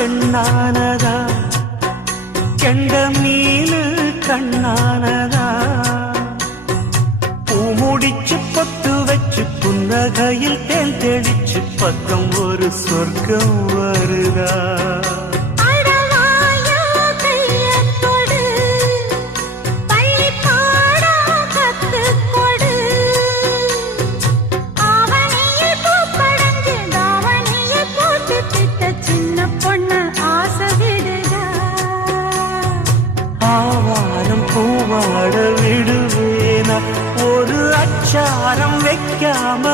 பெண்ணானதா கெண்ட மீனு கண்ணானதா பூமுடிச்சு பொட்டு வச்சு புன்னகையில் தேன் தெளிச்சு பக்கம் ஒரு சொர்க்கம் வருதா பூவாட விடுவேனா ஒரு அச்சாரம் வைக்காம